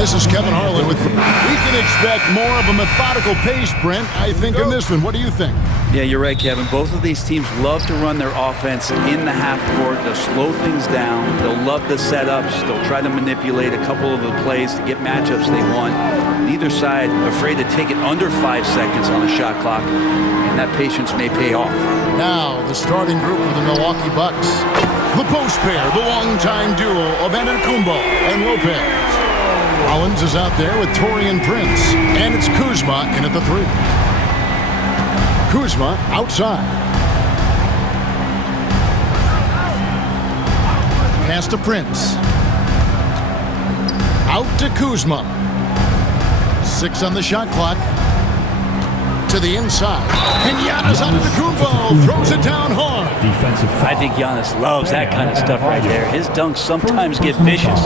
This is Kevin Harlan with... We can expect more of a methodical pace, Brent, I think, in this one. What do you think? Yeah, you're right, Kevin. Both of these teams love to run their offense in the half court. They'll slow things down. They'll love the setups. They'll try to manipulate a couple of the plays to get matchups they want. Neither side afraid to take it under 5 seconds on the shot clock, and that patience may pay off. Now, the starting group for the Milwaukee Bucks. The post pair, the longtime duo of Antetokounmpo and Lopez. Rollins is out there with Taurean Prince, and it's Kuzma in at the 3. Kuzma outside. Pass to Prince. Out to Kuzma. 6 on the shot clock. To the inside. And Giannis Antetokounmpo throws it down hard. I think Giannis loves that kind of stuff right there. His dunks sometimes get vicious.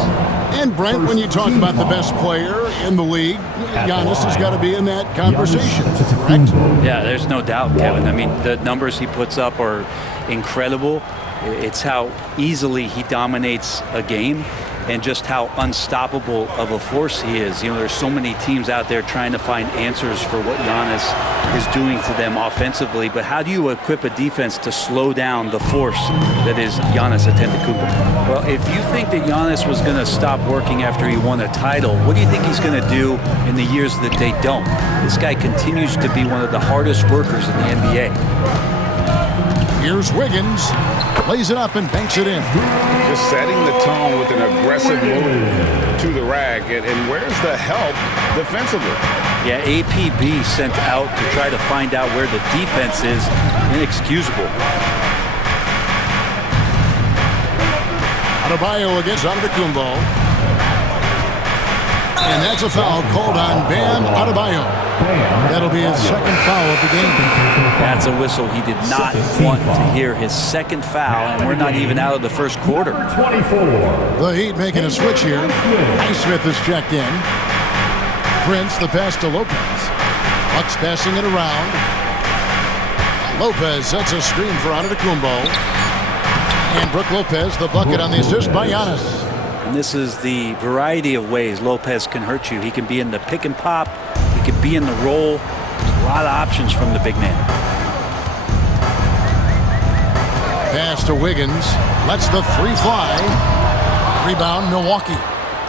And Brent, when you talk about the best player in the league, Giannis has got to be in that conversation, correct? Yeah, there's no doubt, Kevin. I mean, the numbers he puts up are incredible. It's how easily he dominates a game and just how unstoppable of a force he is. You know, there's so many teams out there trying to find answers for what Giannis is doing to them offensively, but how do you equip a defense to slow down the force that is Giannis Antetokounmpo? Well, if you think that Giannis was going to stop working after he won a title, what do you think he's going to do in the years that they don't? This guy continues to be one of the hardest workers in the NBA. Here's Wiggins, plays it up and banks it in. Just setting the tone with an aggressive move to the rack. And where's the help defensively? Yeah, APB sent out to try to find out where the defense is. Inexcusable. Adebayo against Antetokounmpo. And that's a foul called on Bam Adebayo. That'll be his second foul of the game. That's a whistle he did not want to hear. His second foul, and we're not even out of the first quarter. The Heat making a switch here. Highsmith is checked in. Prince, the pass to Lopez. Bucks passing it around. Lopez sets a screen for Antetokounmpo. And Brook Lopez, the bucket on the assist by Giannis. And this is the variety of ways Lopez can hurt you. He can be in the pick and pop. He can be in the roll. A lot of options from the big man. Pass to Wiggins. Lets the 3 fly. Rebound, Milwaukee.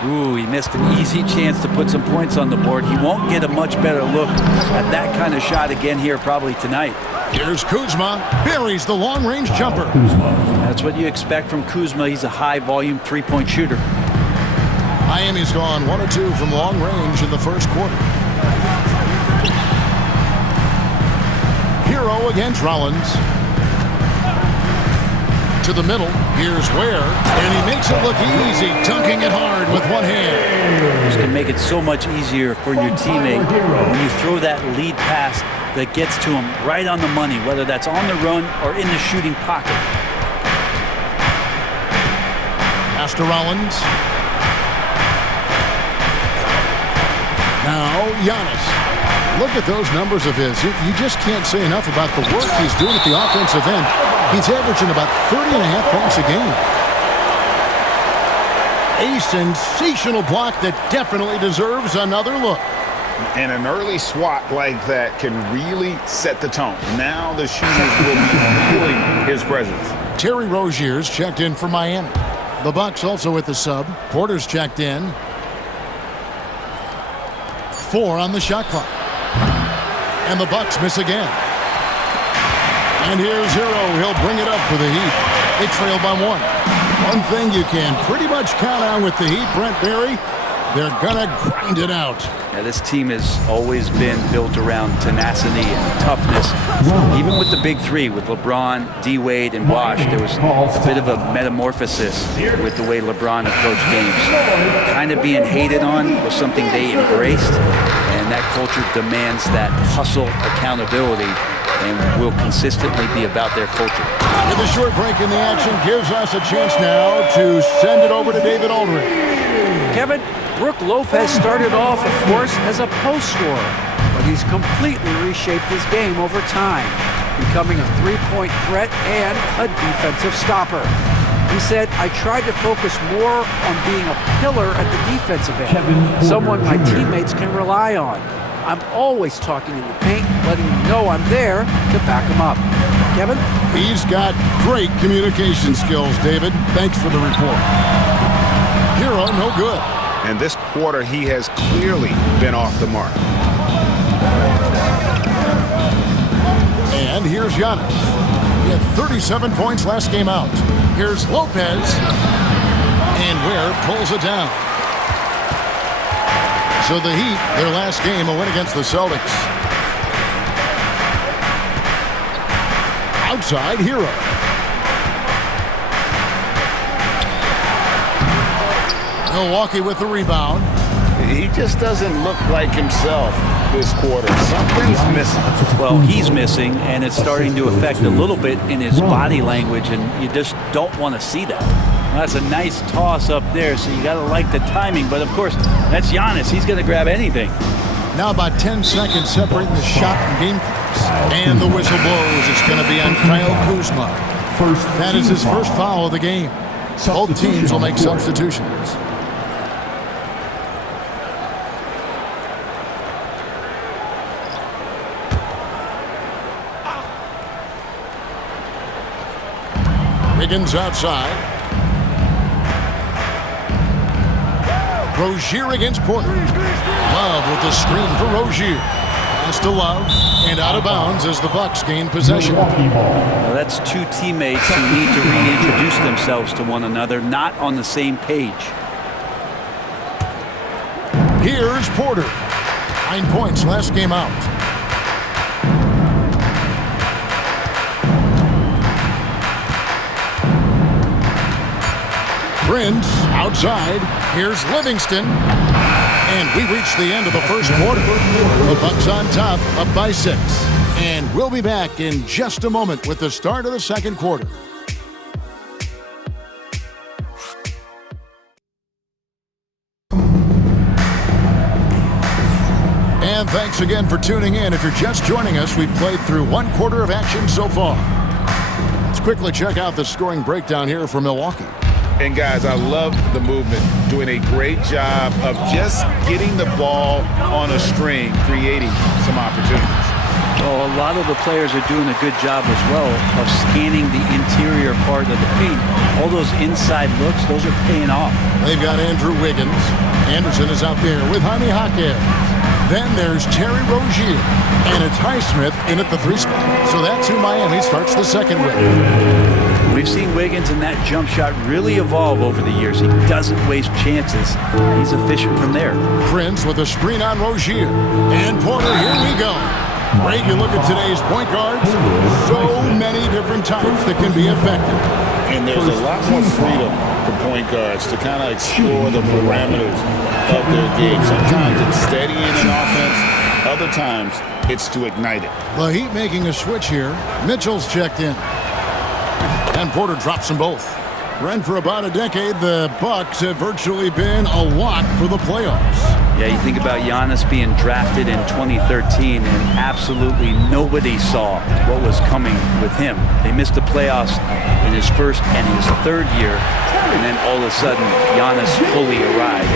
Ooh, he missed an easy chance to put some points on the board. He won't get a much better look at that kind of shot again here probably tonight. Here's Kuzma. Buries the long-range jumper. That's what you expect from Kuzma. He's a high-volume three-point shooter. Miami's gone 1 or 2 from long range in the first quarter. Herro against Rollins. To the middle. Here's Ware. And he makes it look easy, dunking it hard with one hand. This can make it so much easier for your teammate when you throw that lead pass that gets to him right on the money, whether that's on the run or in the shooting pocket. Pass to Rollins. Now, Giannis. Look at those numbers of his. You just can't say enough about the work he's doing at the offensive end. He's averaging about 30.5 points a game. A sensational block that definitely deserves another look. And an early swat like that can really set the tone. Now the shooters will be feeling his presence. Terry Rozier's checked in for Miami. The Bucks also with the sub. Porter's checked in. 4 on the shot clock. And the Bucks miss again. And here's Herro. He'll bring it up for the Heat. They trail by 1. One thing you can pretty much count on with the Heat, Brent Barry, they're gonna grind it out. Yeah, this team has always been built around tenacity and toughness. Even with the big 3, with LeBron, D-Wade, and Bosh, there was a bit of a metamorphosis with the way LeBron approached games. Kind of being hated on was something they embraced, and that culture demands that hustle accountability and will consistently be about their culture. With a short break in the action gives us a chance now to send it over to David Aldridge. Kevin, Brook Lopez started off, of course, as a post scorer, but he's completely reshaped his game over time, becoming a three-point threat and a defensive stopper. He said, I tried to focus more on being a pillar at the defensive end, someone my teammates can rely on. I'm always talking in the paint, letting them know I'm there to back them up. Kevin? He's got great communication skills, David. Thanks for the report. Herro, no good. And this quarter, he has clearly been off the mark. And here's Giannis. He had 37 points last game out. Here's Lopez. And Ware pulls it down. So the Heat, their last game, a win against the Celtics. Outside, Herro. Milwaukee with the rebound. He just doesn't look like himself this quarter. Something's missing. Well, he's missing, and it's starting to affect a little bit in his body language, and you just don't want to see that. Well, that's a nice toss up there, so you got to like the timing. But, of course, that's Giannis. He's going to grab anything. Now about 10 seconds separating the shot from game clocks. And the whistle blows. It's going to be on Kyle Kuzma. That is his first foul of the game. Both teams will make substitutions. Wiggins outside. Rozier against Porter. Love with the screen for Rozier. Pass to Love and out of bounds as the Bucks gain possession. Well, that's two teammates who need to reintroduce themselves to one another, not on the same page. Here's Porter. 9 points last game out. Prince outside. Here's Livingston. And we reach the end of the first quarter. The Bucks on top, up by 6. And we'll be back in just a moment with the start of the second quarter. And thanks again for tuning in. If you're just joining us, we've played through one quarter of action so far. Let's quickly check out the scoring breakdown here for Milwaukee. And guys, I love the movement, doing a great job of just getting the ball on a string, creating some opportunities. Well, a lot of the players are doing a good job as well of scanning the interior part of the paint. All those inside looks, those are paying off. They've got Andrew Wiggins. Anderson is out there with Jaime Jaquez. Then there's Terry Rozier. And it's Highsmith in at the 3 spot. So that's who Miami starts the second with. We've seen Wiggins in that jump shot really evolve over the years. He doesn't waste chances. He's efficient from there. Prince with a screen on Rozier. And Porter, here we go. Great, you look at today's point guards. So many different types that can be effective. And there's a lot more freedom for point guards to kind of explore the parameters of their game. Sometimes it's steadying an offense. Other times, it's to ignite it. The Heat making a switch here. Mitchell's checked in. And Porter drops them both. Brent, for about a decade, the Bucks have virtually been a lock for the playoffs. Yeah, you think about Giannis being drafted in 2013, and absolutely nobody saw what was coming with him. They missed the playoffs in his first and his third year, and then all of a sudden, Giannis fully arrived.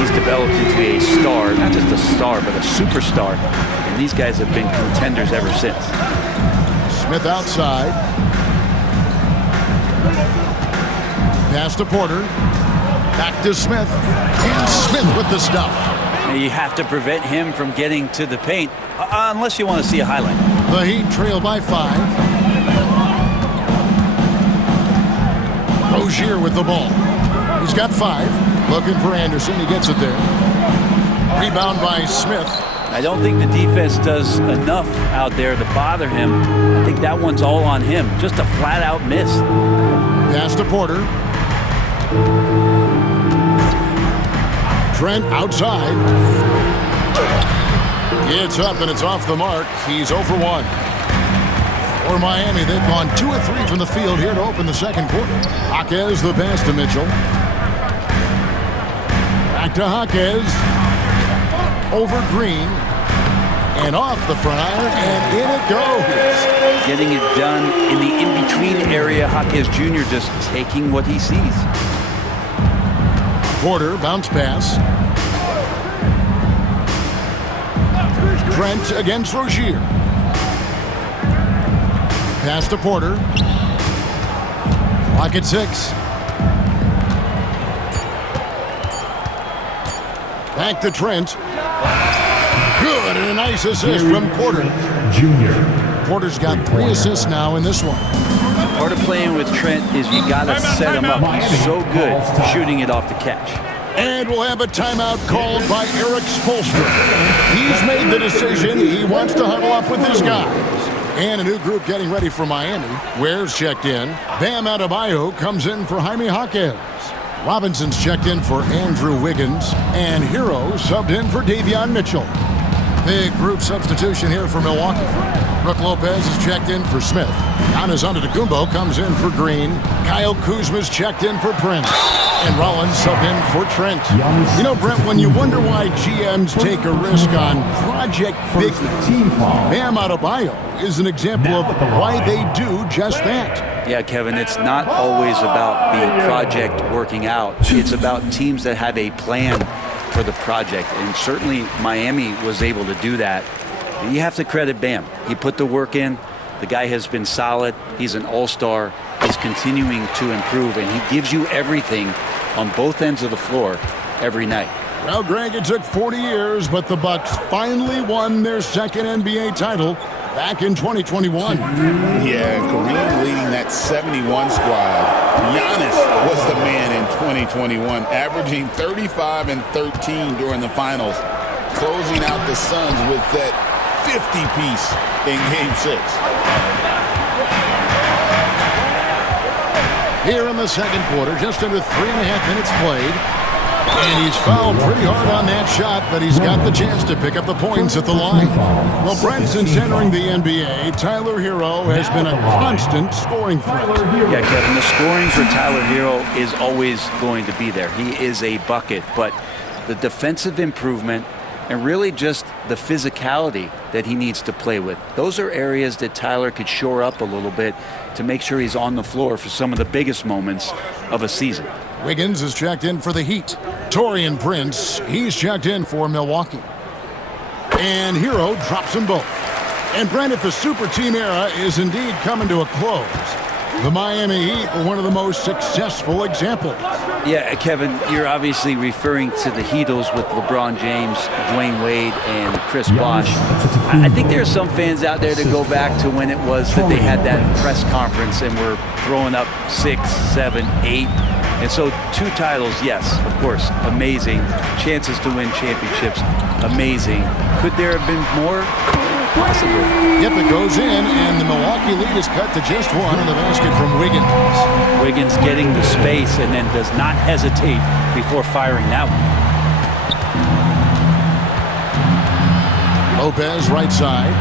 He's developed into a star, not just a star, but a superstar, and these guys have been contenders ever since. Smith outside. Pass to Porter. Back to Smith. And Smith with the stuff. You have to prevent him from getting to the paint, unless you want to see a highlight. The Heat trail by 5. Rozier with the ball. He's got 5. Looking for Anderson. He gets it there. Rebound by Smith. I don't think the defense does enough out there to bother him. I think that one's all on him. Just a flat-out miss. Pass to Porter. Trent outside. It's up and it's off the mark. He's 0 for 1. For Miami, they've gone 2 of 3 from the field here to open the second quarter. Jaquez the pass to Mitchell. Back to Jaquez. Over Green. And off the front iron, and in it goes. Getting it done in the in-between area. Jaquez Jr. just taking what he sees. Porter, bounce pass. Trent against Rozier. Pass to Porter. Clock at 6. Back to Trent. Good, and a nice assist from Porter. Porter's got 3 assists now in this one. Part of playing with Trent is you got to set him up. He's so good shooting it off the catch. And we'll have a timeout called by Eric Spoelstra. He's made the decision. He wants to huddle up with his guys. And a new group getting ready for Miami. Ware's checked in. Bam Adebayo comes in for Jaime Jaquez. Robinson's checked in for Andrew Wiggins. And Herro subbed in for Davion Mitchell. Big group substitution here for Milwaukee. Brook Lopez is checked in for Smith. Giannis Antetokounmpo comes in for Green. Kyle Kuzma's checked in for Prince. And Rollins subbed in for Trent. You know, Brent, when you wonder why GMs take a risk on Project Big, Bam Adebayo is an example of why they do just that. Yeah, Kevin, it's not always about the project working out. It's about teams that have a plan for the project, and certainly Miami was able to do that. And you have to credit Bam. He put the work in. The guy has been solid. He's an all-star. He's continuing to improve, and he gives you everything on both ends of the floor every night. Well, Greg, it took 40 years, but the Bucks finally won their second NBA title back in 2021. Yeah, and Kareem leading that 71 squad. Giannis was the man in 2021, averaging 35 and 13 during the finals, closing out the Suns with that 50-piece in Game 6. Here in the second quarter, just under 3.5 minutes played. And he's fouled pretty hard on that shot, but he's got the chance to pick up the points at the line. Well, Brent, since entering the NBA, Tyler Herro has been a constant scoring threat. Yeah, Kevin, the scoring for Tyler Herro is always going to be there. He is a bucket, but the defensive improvement and really just the physicality that he needs to play with, those are areas that Tyler could shore up a little bit to make sure he's on the floor for some of the biggest moments of a season. Wiggins is checked in for the Heat. Taurean Prince, he's checked in for Milwaukee. And Herro drops them both. And Brent, if the super team era is indeed coming to a close, the Miami Heat were one of the most successful examples. Yeah, Kevin, you're obviously referring to the Heatles with LeBron James, Dwayne Wade, and Chris Bosh. I think there are some fans out there that go back to when it was that they had that press conference and were throwing up 6, 7, 8. And so 2 titles, yes, of course, amazing. Chances to win championships, amazing. Could there have been more? Possibly. Yep, it goes in, and the Milwaukee lead is cut to just 1 on the basket from Wiggins. Wiggins getting the space and then does not hesitate before firing that one. Lopez, right side.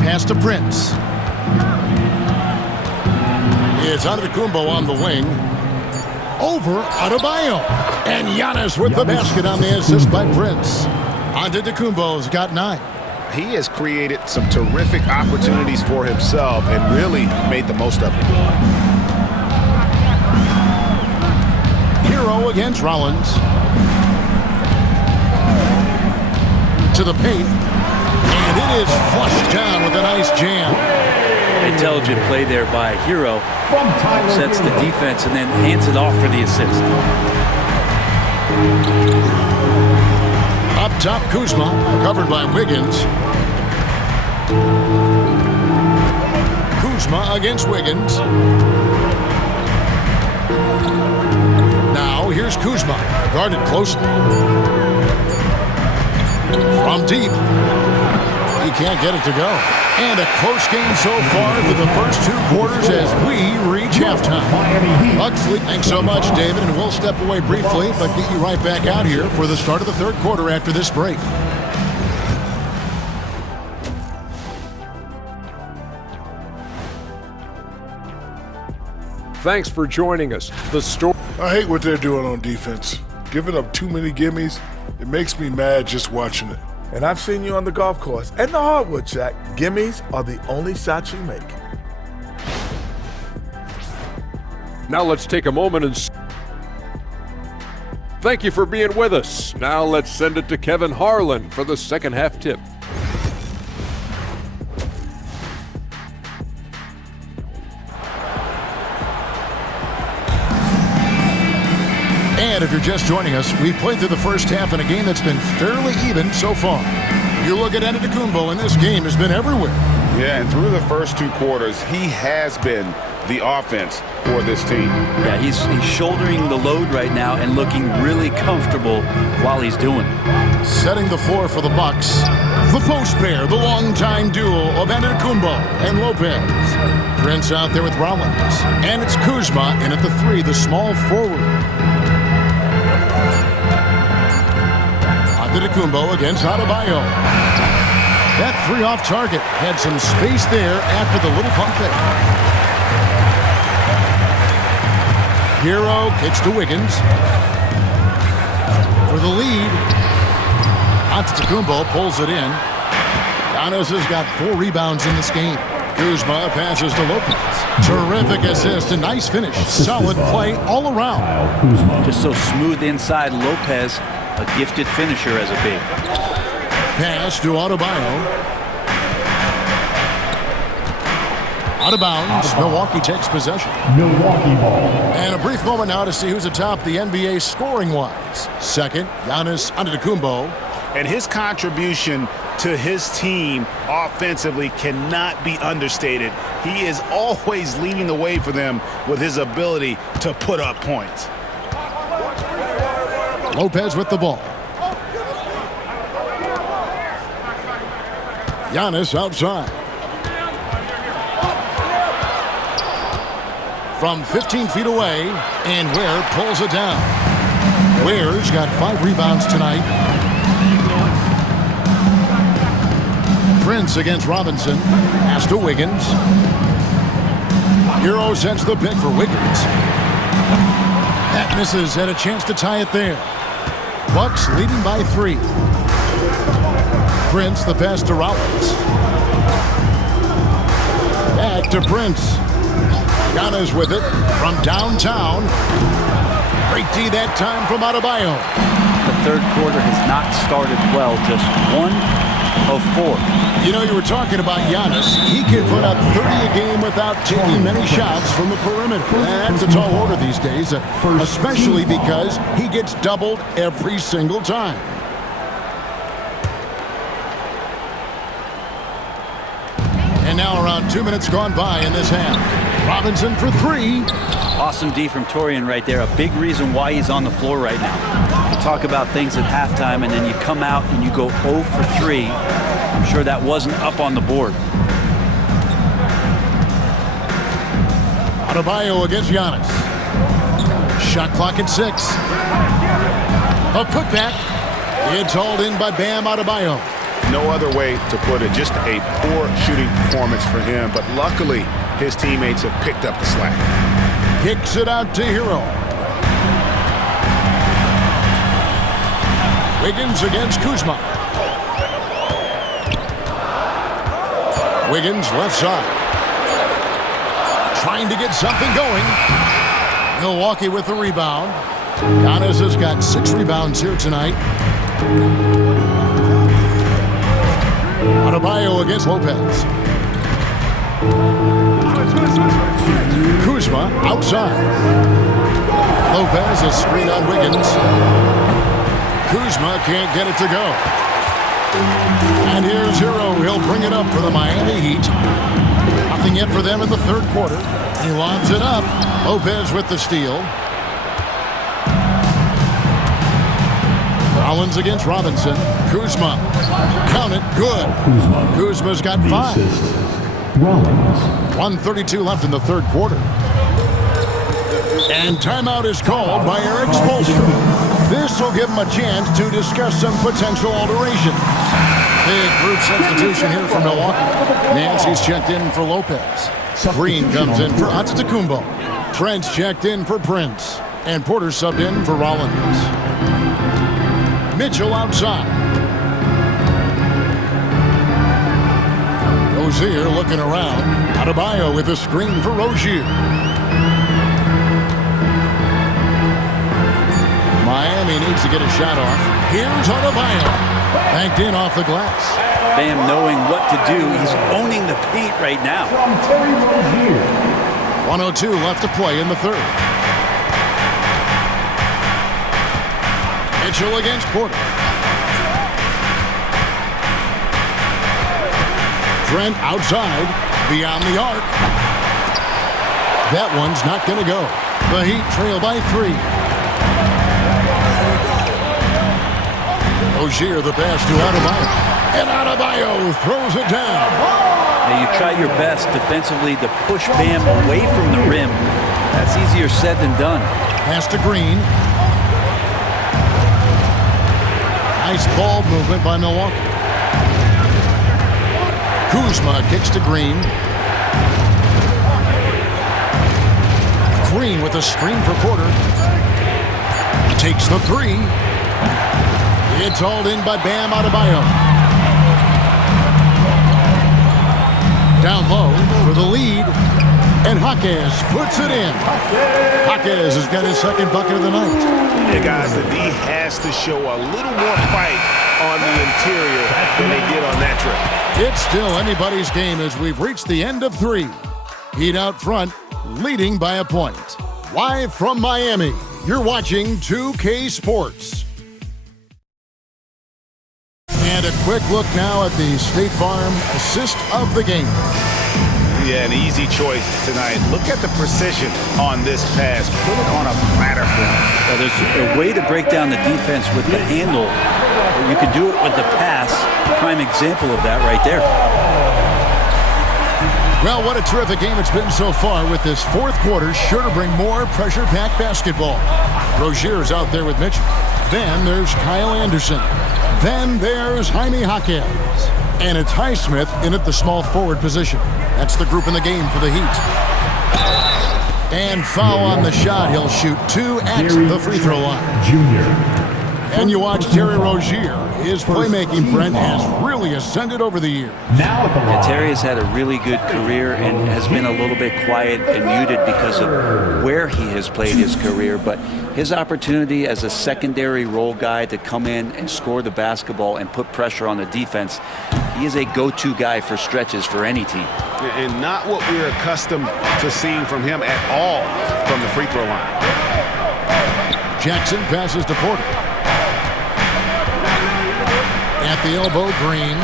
Pass to Prince. It's Antetokounmpo on the wing. Over Adebayo. And Giannis with the basket on the assist by Prince. Antetokounmpo's got 9. He has created some terrific opportunities for himself and really made the most of it. Herro against Rollins. To the paint. And it is flushed down with a nice jam. Intelligent play there by Herro. Sets the defense and then hands it off for the assist. Up top, Kuzma, covered by Wiggins. Kuzma against Wiggins. Now here's Kuzma, guarded closely. From deep. He can't get it to go. And a close game so far for the first 2 quarters as we reach halftime. Huxley, thanks so much, David, and we'll step away briefly, but get you right back out here for the start of the third quarter after this break. Thanks for joining us. The story. I hate what they're doing on defense. Giving up too many gimmies. It makes me mad just watching it. And I've seen you on the golf course and the hardwood, Jack. Gimmies are the only shots you make. Now let's take a moment and thank you for being with us. Now let's send it to Kevin Harlan for the second half tip. And if you're just joining us, we've played through the first half in a game that's been fairly even so far. You look at Antetokounmpo, and this game has been everywhere. Yeah, and through the first 2 quarters, he has been the offense for this team. Yeah, he's shouldering the load right now and looking really comfortable while he's doing it. Setting the floor for the Bucks, the post pair, the longtime duo of Antetokounmpo and Lopez. Prince out there with Rollins. And it's Kuzma in at the 3, the small forward. Antetokounmpo against Adebayo. That 3 off target had some space there after the little pump fake. Herro kicks to Wiggins. For the lead, Antetokounmpo pulls it in. Giannis has got 4 rebounds in this game. Kuzma passes to Lopez. Terrific assist, a nice finish. Solid play all around. Just so smooth inside. Lopez, a gifted finisher as a big. Pass to Adebayo. Out of bounds. Milwaukee takes possession. Milwaukee ball. And a brief moment now to see who's atop the NBA scoring-wise. Second, Giannis Antetokounmpo. And his contribution to his team offensively cannot be understated. He is always leading the way for them with his ability to put up points. Lopez with the ball. Giannis outside. From 15 feet away, and Ware pulls it down. Ware's got 5 rebounds tonight. Prince against Robinson. Pass to Wiggins. Herro sends the pick for Wiggins. That misses, had a chance to tie it there. Bucks leading by 3. Prince, the pass to Rollins. Back to Prince. Giannis with it from downtown. Great D that time from Adebayo. The third quarter has not started well, just 1 of 4. You know, you were talking about Giannis. He can put up 30 a game without taking many shots from the perimeter. That's a tall order these days, especially because he gets doubled every single time. And now around 2 minutes gone by in this half. Robinson for 3. Awesome D from Torian right there. A big reason why he's on the floor right now. You talk about things at halftime, and then you come out and you go 0 for 3. I'm sure that wasn't up on the board. Adebayo against Giannis. Shot clock at 6. A putback. It's hauled in by Bam Adebayo. No other way to put it. Just a poor shooting performance for him. But luckily, his teammates have picked up the slack. Kicks it out to Herro. Wiggins against Kuzma. Wiggins left side. Trying to get something going. Milwaukee with the rebound. Giannis has got 6 rebounds here tonight. Adebayo against Lopez. Kuzma outside. Lopez a screen on Wiggins. Kuzma can't get it to go. And here's Herro. He'll bring it up for the Miami Heat. Nothing yet for them in the third quarter. He lobs it up. Lopez with the steal. Rollins against Robinson. Kuzma. Count it. Good. Kuzma's got 5. 1:32 left in the third quarter. And timeout is called by Eric Spoelstra. This will give him a chance to discuss some potential alterations. Big group substitution here from Milwaukee. Nancy's checked in for Lopez. Green comes in for Antetokounmpo. Trent's checked in for Prince. And Porter subbed in for Rollins. Mitchell outside. Rozier looking around. Adebayo with a screen for Rozier. Miami needs to get a shot off. Here's Adebayo. Banked in off the glass. Bam knowing what to do. He's owning the paint right now. 1:02 left to play in the third. Mitchell against Porter. Trent outside, beyond the arc. That one's not going to go. The Heat trail by 3. Rozier the pass to Adebayo. And Adebayo throws it down. Now you try your best defensively to push Bam away from the rim. That's easier said than done. Pass to Green. Nice ball movement by Milwaukee. Kuzma kicks to Green. Green with a screen for Porter. Takes the 3. It's hauled in by Bam Adebayo. Down low for the lead. And Jaquez puts it in. Jaquez has got his second bucket of the night. Yeah, guys, the D has to show a little more fight on the interior than they did on that trip. It's still anybody's game as we've reached the end of 3. Heat out front, leading by a point. Live from Miami, you're watching 2K Sports. And a quick look now at the State Farm assist of the game. Yeah, an easy choice tonight. Look at the precision on this pass. Put it on a platter for him. Well, there's a way to break down the defense with the handle. You can do it with the pass. Prime example of that right there. Well, what a terrific game it's been so far with this fourth quarter. Sure to bring more pressure-packed basketball. Rozier is out there with Mitchell. Then there's Kyle Anderson. Then there's Jaime Jaquez. And it's Highsmith in at the small forward position. That's the group in the game for the Heat. And foul on the shot. He'll shoot 2 at the free throw line. And you watch Terry Rozier. His playmaking, Brent, has really ascended over the years. And Terry has had a really good career and has been a little bit quiet and muted because of where he has played his career. But his opportunity as a secondary role guy to come in and score the basketball and put pressure on the defense, he is a go-to guy for stretches for any team. And not what we're accustomed to seeing from him at all from the free throw line. Jackson passes to Porter. At the elbow, Green.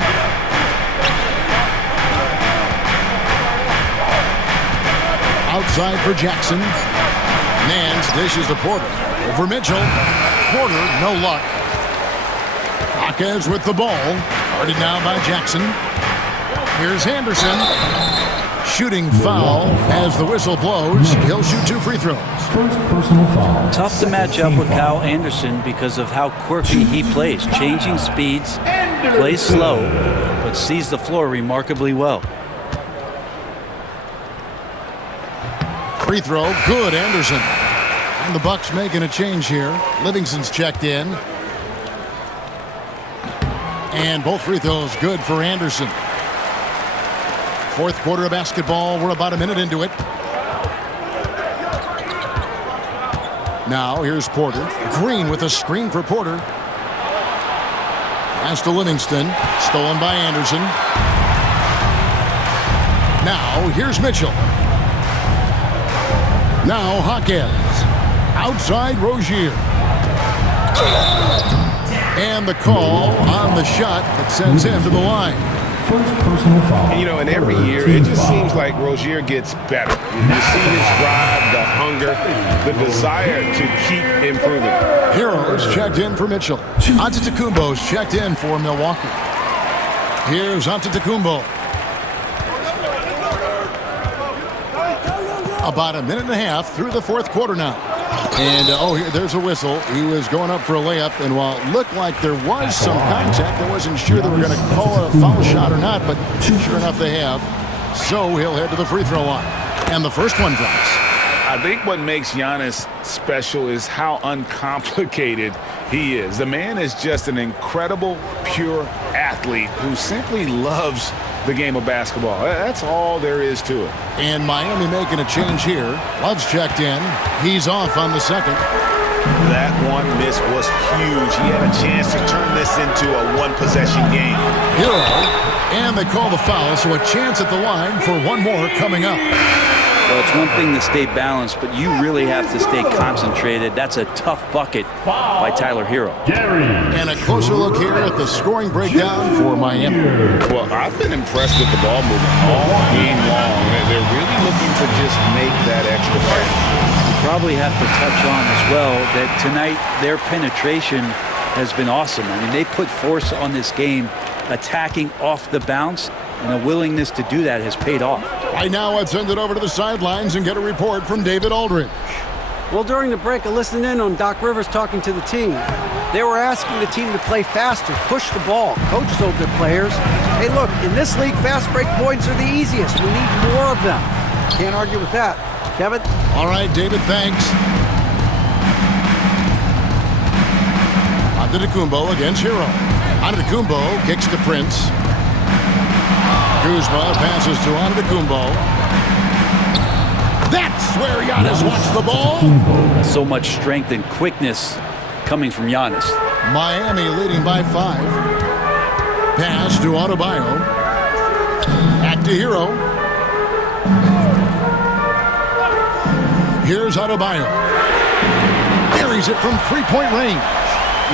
Outside for Jackson. Nance dishes to Porter. Over Mitchell. Porter, no luck. Jaquez with the ball. Guarded now by Jackson. Here's Henderson. Shooting foul as the whistle blows. He'll shoot 2 free throws. First personal foul. Tough to match up with Kyle Anderson because of how quirky he plays. Changing speeds, plays slow, but sees the floor remarkably well. Free throw, good, Anderson. And the Bucks making a change here. Livingston's checked in. And both free throws good for Anderson. Fourth quarter of basketball. We're about a minute into it. Now here's Porter. Green with a screen for Porter. Pass to Livingston. Stolen by Anderson. Now here's Mitchell. Now Jaquez. Outside Rozier. And the call on the shot that sends him to the line. First personal foul. And, you know, and every year it just seems like Rozier gets better. You see his drive, the hunger, the desire to keep improving. Herro's checked in for Mitchell. Antetokounmpo's checked in for Milwaukee. Here's Antetokounmpo. About a minute and a half through the fourth quarter now. And, here, there's a whistle. He was going up for a layup, and while it looked like there was some contact, I wasn't sure they were going to call a foul shot or not, but sure enough they have. So he'll head to the free throw line. And the first one drops. I think what makes Giannis special is how uncomplicated He is. The man is just an incredible, pure athlete who simply loves the game of basketball. That's all there is to it. And Miami making a change here. Love's checked in. He's off on the second. That one miss was huge. He had a chance to turn this into a one-possession game. Herro, and they call the foul, so a chance at the line for one more coming up. Well, it's one thing to stay balanced, but you really have to stay concentrated. That's a tough bucket by Tyler Herro. And a closer look here at the scoring breakdown for Miami. Well, I've been impressed with the ball movement all game long. They're really looking to just make that extra play. You probably have to touch on as well that tonight their penetration has been awesome. I mean, they put force on this game, attacking off the bounce, and a willingness to do that has paid off. Right now, let's send it over to the sidelines and get a report from David Aldridge. Well, during the break, I listened in on Doc Rivers talking to the team. They were asking the team to play faster, push the ball. Coach told their players, hey, look, in this league, fast break points are the easiest. We need more of them. Can't argue with that. Kevin? All right, David, thanks. Antetokounmpo against Herro. Antetokounmpo kicks to Prince. Kuzma passes to Antetokounmpo. That's where Giannis wants the ball. So much strength and quickness coming from Giannis. Miami leading by 5. Pass to Adebayo. Back to Herro. Here's Adebayo. Buries it from three-point range.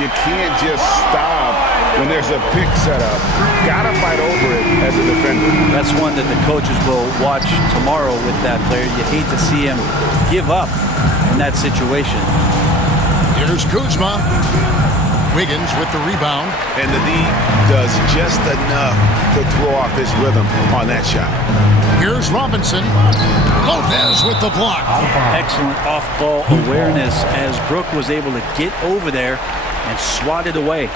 You can't just stop when there's a pick set up. Gotta fight over it as a defender. That's one that the coaches will watch tomorrow with that player. You hate to see him give up in that situation. Here's Kuzma. Wiggins with the rebound. And the D does just enough to throw off his rhythm on that shot. Here's Robinson. Lopez with the block. Excellent off-ball awareness as Brook was able to get over there and swat it away.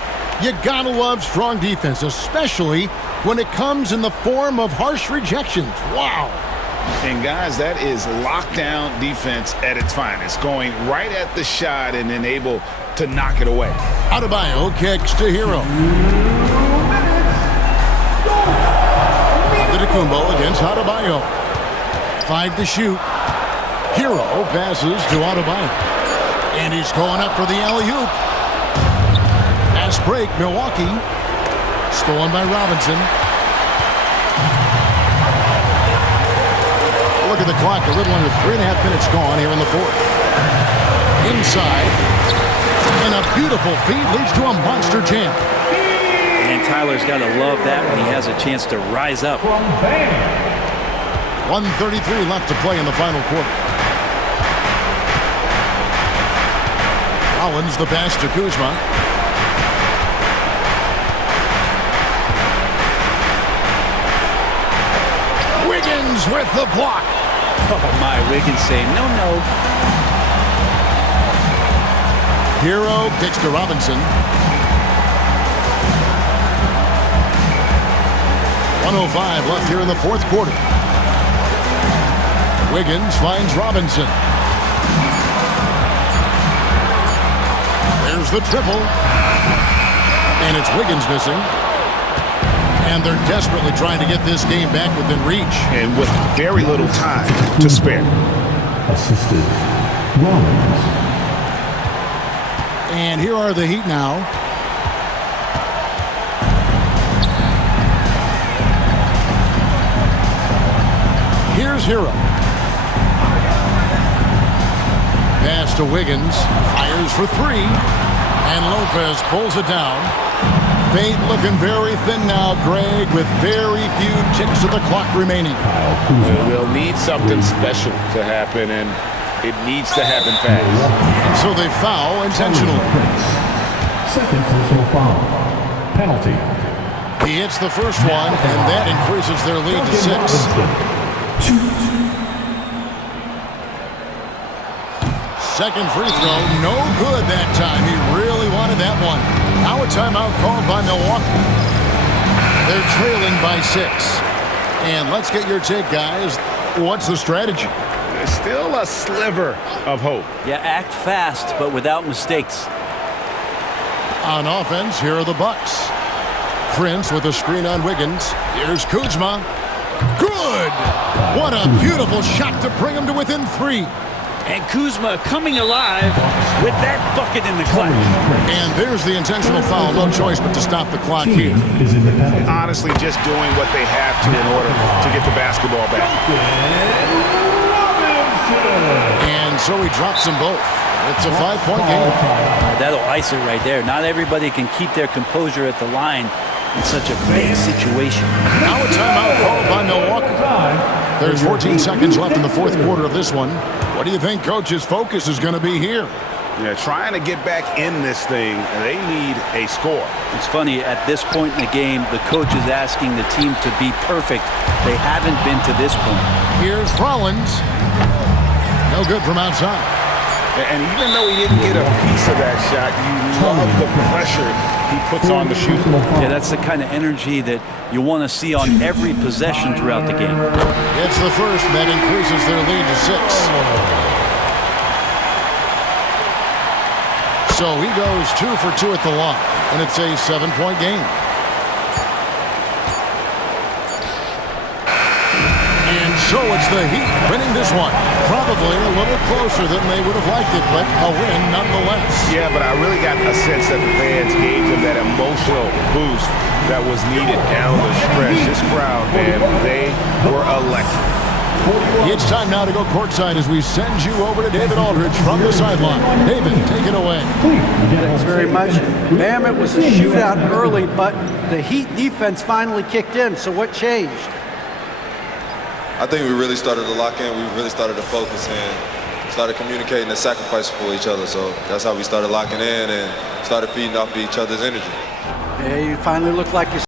You gotta love strong defense, especially when it comes in the form of harsh rejections. Wow. And guys, that is lockdown defense at its finest, going right at the shot and then able to knock it away. Adebayo kicks to Herro. Antetokounmpo against Adebayo. 5 to shoot. Herro passes to Adebayo. And he's going up for the alley-oop. Fast break, Milwaukee. Stolen by Robinson. Look at the clock. A little under 3.5 minutes gone here in the fourth. Inside. And a beautiful feed leads to a monster jam. And Tyler's got to love that when he has a chance to rise up. 1:33 left to play in the final quarter. Collins the pass to Kuzma. Wiggins with the block. Oh my, Wiggins saying no, no. Herro kicks to Robinson. 1:05 left here in the fourth quarter. Wiggins finds Robinson. There's the triple. And it's Wiggins missing. And they're desperately trying to get this game back within reach. And with very little time to spare. Assisted. Rollins. And here are the Heat now. Here's Herro. Pass to Wiggins. Fires for 3. And Lopez pulls it down. Fate looking very thin now, Greg, with very few ticks of the clock remaining. They'll need something special to happen, and it needs to happen fast. So they foul intentionally. Second personal foul. Penalty. He hits the first one, and that increases their lead to 6. Second free throw, no good that time. He really wanted that one. Now a timeout called by Milwaukee. They're trailing by 6. And let's get your take, guys. What's the strategy? There's still a sliver of hope. Yeah, act fast, but without mistakes. On offense, here are the Bucks. Prince with a screen on Wiggins. Here's Kuzma. Good! What a beautiful shot to bring him to within 3. And Kuzma coming alive with that bucket in the clutch. And there's the intentional foul. No choice but to stop the clock here. Honestly, just doing what they have to in order to get the basketball back. And so he drops them both. It's a 5-point game. That'll ice it right there. Not everybody can keep their composure at the line in such a big situation. Now a timeout called by Milwaukee. There's 14 seconds left in the fourth quarter of this one. What do you think Coach's focus is going to be here? Yeah, trying to get back in this thing, and they need a score. It's funny, at this point in the game, the coach is asking the team to be perfect. They haven't been to this point. Here's Rollins. No good from outside. And even though he didn't get a piece of that shot, you love the pressure he puts on the shooter. Yeah, that's the kind of energy that you want to see on every possession throughout the game. It's the first, and that increases their lead to 6. So he goes 2 for 2 at the line, and it's a 7-point game. And so it's the Heat winning this one. Probably a little closer than they would have liked it, but a win nonetheless. Yeah, but I really got a sense that the fans gave them that emotional boost that was needed down the stretch. This crowd, man, they were electric. It's time now to go courtside as we send you over to David Aldridge from the sideline. David, take it away. Thanks very much. Bam, it was a shootout early, but the Heat defense finally kicked in. So what changed? I think we really started to lock in. We really started to focus and started communicating and sacrificing for each other. So that's how we started locking in and started feeding off each other's energy. Yeah, you finally look like you